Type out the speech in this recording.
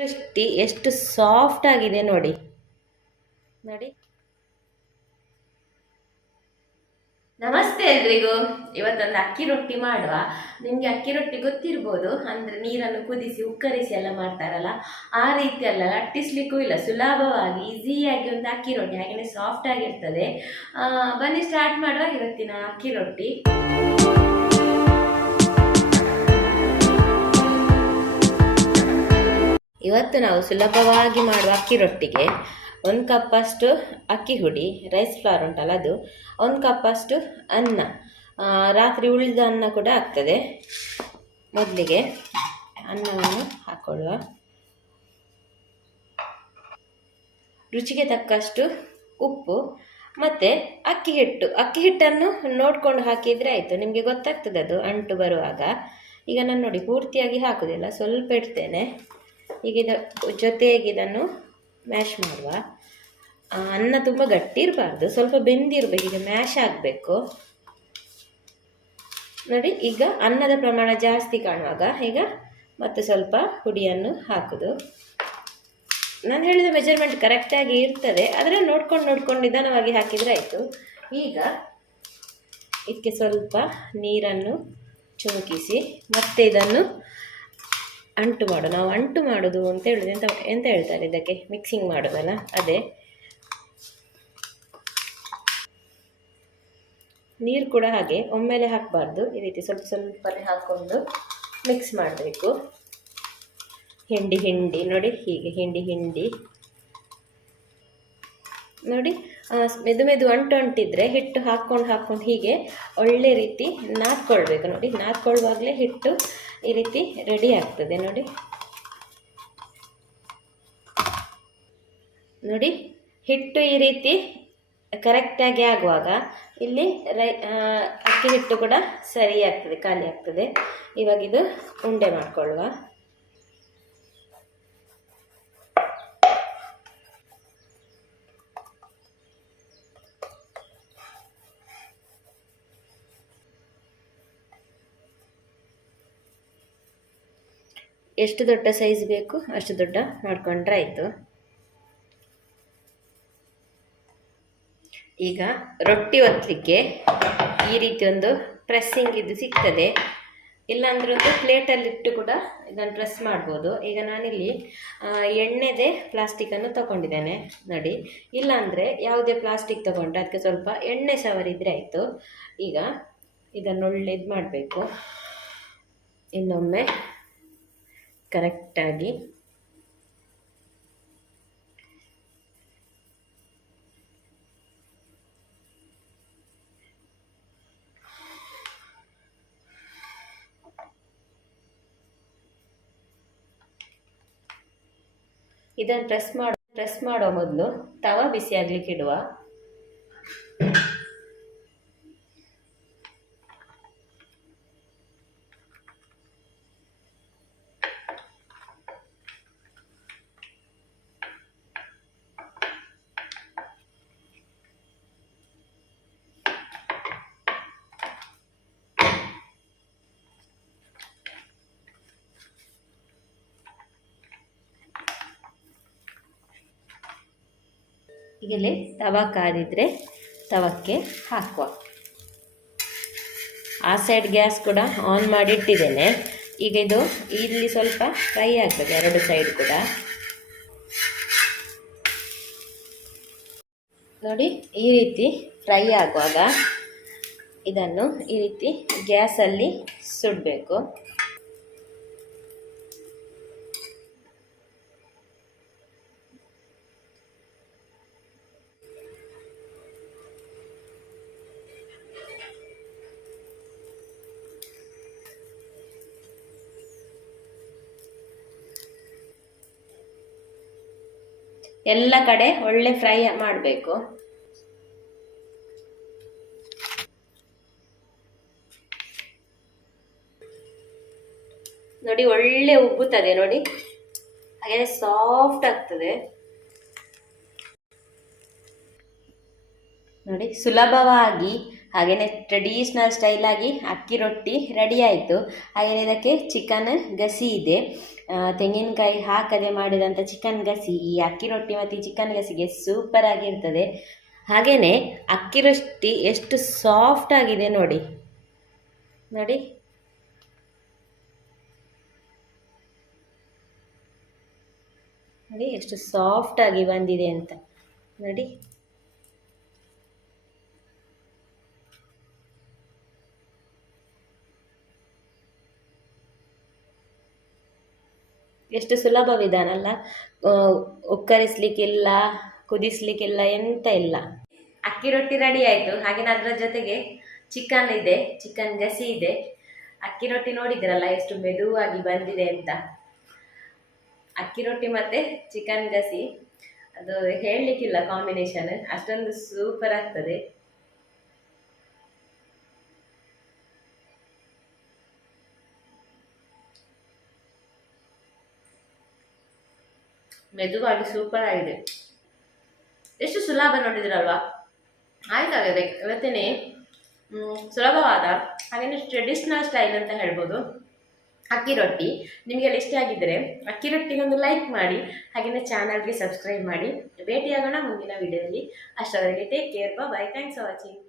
ರೊಟ್ಟಿ ಎಷ್ಟು ಸಾಫ್ಟ್ ಆಗಿದೆ ನೋಡಿ. ನೋಡಿ. ನಮಸ್ತೆ ಎಲ್ರಿಗೂ. ಇವತ್ತೊಂದು ಅಕ್ಕಿ ರೊಟ್ಟಿ ಮಾಡುವ. ನಿಮ್ಗೆ ಅಕ್ಕಿ ರೊಟ್ಟಿ ಗೊತ್ತಿರ್ಬೋದು, ಅಂದ್ರೆ ನೀರನ್ನು ಕುದಿಸಿ ಉಕ್ಕರಿಸಿ ಎಲ್ಲ ಮಾಡ್ತಾರಲ್ಲ, ಆ ರೀತಿ ಅಲ್ಲ, ಲಟ್ಟಿಸ್ಲಿಕ್ಕೂ ಇಲ್ಲ, ಸುಲಭವಾಗಿ ಈಸಿಯಾಗಿ ಒಂದು ಅಕ್ಕಿ ರೊಟ್ಟಿ, ಹಾಗೆಯೇ ಸಾಫ್ಟ್ ಆಗಿರ್ತದೆ. ಬನ್ನಿ ಸ್ಟಾರ್ಟ್ ಮಾಡುವ ಇವತ್ತಿನ ಅಕ್ಕಿ ರೊಟ್ಟಿ. ಇವತ್ತು ನಾವು ಸುಲಭವಾಗಿ ಮಾಡುವ ಅಕ್ಕಿ ರೊಟ್ಟಿಗೆ 1 ಕಪ್ಪಷ್ಟು ಅಕ್ಕಿ ಹುಡಿ, ರೈಸ್ ಫ್ಲವರ್ ಉಂಟಲ್ಲ ಅದು, 1 ಕಪ್ಪಷ್ಟು ಅನ್ನ, ರಾತ್ರಿ ಉಳಿದ ಅನ್ನ ಕೂಡ ಆಗ್ತದೆ. ಮೊದಲಿಗೆ ಅನ್ನವನ್ನು ಹಾಕೊಳ್ಳುವ. ರುಚಿಗೆ ತಕ್ಕಷ್ಟು ಉಪ್ಪು ಮತ್ತು ಅಕ್ಕಿ ಹಿಟ್ಟನ್ನು ನೋಡ್ಕೊಂಡು ಹಾಕಿದರೆ ಆಯಿತು, ನಿಮಗೆ ಗೊತ್ತಾಗ್ತದೆ ಅದು ಅಂಟು ಬರುವಾಗ. ಈಗ ನಾನು ನೋಡಿ ಪೂರ್ತಿಯಾಗಿ ಹಾಕೋದಿಲ್ಲ, ಸ್ವಲ್ಪ ಇಡ್ತೇನೆ. ಈಗ ಜೊತೆಗೆ ಇದನ್ನು ಮ್ಯಾಶ್ ಮಾಡುವ. ಅನ್ನ ತುಂಬ ಗಟ್ಟಿ ಇರಬಾರ್ದು, ಸ್ವಲ್ಪ ಬೆಂದಿರಬೇಕು, ಈಗ ಮ್ಯಾಶ್ ಆಗಬೇಕು ನೋಡಿ. ಈಗ ಅನ್ನದ ಪ್ರಮಾಣ ಜಾಸ್ತಿ ಕಾಣುವಾಗ ಈಗ ಮತ್ತೆ ಸ್ವಲ್ಪ ಹುಡಿಯನ್ನು ಹಾಕೋದು. ನಾನು ಹೇಳಿದ ಮೆಜರ್ಮೆಂಟ್ ಕರೆಕ್ಟಾಗಿ ಇರ್ತದೆ, ಆದರೆ ನೋಡ್ಕೊಂಡು ನಿಧಾನವಾಗಿ ಹಾಕಿದರೆ ಆಯಿತು. ಈಗ ಇದಕ್ಕೆ ಸ್ವಲ್ಪ ನೀರನ್ನು ಚುಮುಕಿಸಿ ಮತ್ತೆ ಇದನ್ನು ಅಂಟು ಮಾಡು. ನಾವು ಅಂಟು ಮಾಡೋದು ಅಂತ ಹೇಳೋದು ಎಂತ ಹೇಳ್ತಾರೆ ಇದಕ್ಕೆ, ಮಿಕ್ಸಿಂಗ್ ಮಾಡೋದಲ್ಲ, ಅದೇ. ನೀರು ಕೂಡ ಹಾಗೆ ಒಮ್ಮೆಲೆ ಹಾಕಬಾರ್ದು, ಈ ರೀತಿ ಸ್ವಲ್ಪ ಸ್ವಲ್ಪನೇ ಹಾಕ್ಕೊಂಡು ಮಿಕ್ಸ್ ಮಾಡಬೇಕು. ಹಿಂಡಿ ನೋಡಿ, ಹೀಗೆ ಹಿಂಡಿ ನೋಡಿ. ಮೆದು ಅಂಟಿದ್ರೆ ಹಿಟ್ಟು ಹಾಕ್ಕೊಂಡು ಹೀಗೆ ಒಳ್ಳೆ ರೀತಿ ನಾದ್ಕೊಳ್ಬೇಕು ನೋಡಿ. ನಾದ್ಕೊಳ್ಳುವಾಗಲೇ ಹಿಟ್ಟು ಈ ರೀತಿ ರೆಡಿ ಆಗ್ತದೆ ನೋಡಿ. ಹಿಟ್ಟು ಈ ರೀತಿ ಕರೆಕ್ಟಾಗಿ ಆಗುವಾಗ ಇಲ್ಲಿ ಅಕ್ಕಿ ಹಿಟ್ಟು ಕೂಡ ಸರಿ ಆಗ್ತದೆ, ಖಾಲಿ ಆಗ್ತದೆ. ಇವಾಗ ಇದು ಉಂಡೆ ಮಾಡಿಕೊಳ್ಳುವ. ಎಷ್ಟು ದೊಡ್ಡ ಸೈಜ್ ಬೇಕು ಅಷ್ಟು ದೊಡ್ಡ ಮಾಡ್ಕೊಂಡ್ರೆ ಆಯಿತು. ಈಗ ರೊಟ್ಟಿ ಒತ್ತಲಿಕ್ಕೆ ಈ ರೀತಿ ಒಂದು ಪ್ರೆಸ್ಸಿಂಗ್ ಇದು ಸಿಗ್ತದೆ, ಇಲ್ಲಾಂದ್ರೆ ಒಂದು ಪ್ಲೇಟಲ್ಲಿಟ್ಟು ಕೂಡ ಇದನ್ನು ಪ್ರೆಸ್ ಮಾಡ್ಬೋದು. ಈಗ ನಾನಿಲ್ಲಿ ಎಣ್ಣೆದೇ ಪ್ಲಾಸ್ಟಿಕ್ಕನ್ನು ತಗೊಂಡಿದ್ದೇನೆ ನೋಡಿ. ಇಲ್ಲಾಂದರೆ ಯಾವುದೇ ಪ್ಲಾಸ್ಟಿಕ್ ತಗೊಂಡ್ರೆ ಅದಕ್ಕೆ ಸ್ವಲ್ಪ ಎಣ್ಣೆ ಸವರಿದ್ರೆ ಆಯಿತು. ಈಗ ಇದನ್ನು ಒಳ್ಳೆ ಇದು ಮಾಡಬೇಕು, ಇನ್ನೊಮ್ಮೆ ಕರೆಕ್ಟಾಗಿ. ಇದನ್ನು ಪ್ರೆಸ್ ಮಾಡೋ ಮೊದಲು ತವಾ ಬಿಸಿ ಆಗ್ಲಿಕ್ಕೆ ಇಡುವ. ಈಗಲೇ ತವಾ ಕಾದಿದ್ರೆ ತವಕ್ಕೆ ಹಾಕುವ. ಆ ಸೈಡ್ ಗ್ಯಾಸ್ ಕೂಡ ಆನ್ ಮಾಡಿ ಇಟ್ಟಿದ್ದೇನೆ. ಈಗ ಇದು ಇಲ್ಲಿ ಸ್ವಲ್ಪ ಫ್ರೈ ಆಗಬೇಕು, 2 ಸೈಡ್ ಕೂಡ ನೋಡಿ. ಈ ರೀತಿ ಫ್ರೈ ಆಗುವಾಗ ಇದನ್ನು ಈ ರೀತಿ ಗ್ಯಾಸಲ್ಲಿ ಸುಡಬೇಕು. ಎಲ್ಲ ಕಡೆ ಒಳ್ಳೆ ಫ್ರೈ ಮಾಡಬೇಕು. ನೋಡಿ ಒಳ್ಳೆ ಉಬ್ಬುತ್ತದೆ ನೋಡಿ, ಹಾಗೆ ಸಾಫ್ಟ್ ಆಗ್ತದೆ ನೋಡಿ. ಸುಲಭವಾಗಿ ಹಾಗೆಯೇ ಟ್ರೆಡಿಷ್ನಲ್ ಸ್ಟೈಲಾಗಿ ಅಕ್ಕಿ ರೊಟ್ಟಿ ರೆಡಿ ಆಯಿತು. ಹಾಗೆಯೇ ಇದಕ್ಕೆ ಚಿಕನ್ ಗಸಿ ಇದೆ, ತೆಂಗಿನಕಾಯಿ ಹಾಕದೆ ಮಾಡಿದಂಥ ಚಿಕನ್ ಗಸಿ ಈ ಅಕ್ಕಿ ರೊಟ್ಟಿ ಮತ್ತು ಈ ಚಿಕನ್ ಗಸಿಗೆ ಸೂಪರ್ ಆಗಿರ್ತದೆ. ಹಾಗೆಯೇ ಅಕ್ಕಿ ರೊಟ್ಟಿ ಎಷ್ಟು ಸಾಫ್ಟ್ ಆಗಿದೆ ನೋಡಿ ನೋಡಿ. ನೋಡಿ ಎಷ್ಟು ಸಾಫ್ಟ್ ಆಗಿ ಬಂದಿದೆ ಅಂತ ನೋಡಿ. ಎಷ್ಟು ಸುಲಭ ವಿಧಾನ, ಉಕ್ಕರಿಸ್ಲಿಕ್ಕಿಲ್ಲ, ಕುದಿಸ್ಲಿಕ್ಕಿಲ್ಲ, ಎಂತ ಇಲ್ಲ. ಅಕ್ಕಿ ರೊಟ್ಟಿ ರೆಡಿ ಆಯಿತು. ಹಾಗೆಯೇ ಅದರ ಜೊತೆಗೆ ಚಿಕನ್ ಇದೆ, ಚಿಕನ್ ಗಸಿ ಇದೆ. ಅಕ್ಕಿ ರೊಟ್ಟಿ ನೋಡಿದ್ರಲ್ಲ ಎಷ್ಟು ಮೆದುವಾಗಿ ಬಂದಿದೆ ಅಂತ. ಅಕ್ಕಿ ರೊಟ್ಟಿ ಮತ್ತು ಚಿಕನ್ ಗಸಿ ಅದು ಹೇಳಲಿಕ್ಕಿಲ್ಲ, ಕಾಂಬಿನೇಷನ್ ಅಷ್ಟೊಂದು ಸೂಪರ್ ಆಗ್ತದೆ. ಮೆದುವಾಗಿ ಸೂಪರ್ ಆಗಿದೆ. ಎಷ್ಟು ಸುಲಭ ನೋಡಿದ್ರಲ್ವಾ. ಆಯ್ತಾಗಿದೆ ಇವತ್ತೇನೆ ಸುಲಭವಾದ ಹಾಗೆಯೇ ಟ್ರೆಡಿಷ್ನಲ್ ಸ್ಟೈಲ್ ಅಂತ ಹೇಳ್ಬೋದು ಅಕ್ಕಿ ರೊಟ್ಟಿ. ನಿಮಗೆಲ್ಲ ಇಷ್ಟ ಆಗಿದ್ದರೆ ಅಕ್ಕಿ ರೊಟ್ಟಿಗೊಂದು ಲೈಕ್ ಮಾಡಿ, ಹಾಗೆಯೇ ಚಾನಲ್ಗೆ ಸಬ್ಸ್ಕ್ರೈಬ್ ಮಾಡಿ. ಭೇಟಿಯಾಗೋಣ ಮುಂದಿನ ವಿಡಿಯೋದಲ್ಲಿ. ಅಷ್ಟರವರೆಗೆ take care, bye. Thanks for watching.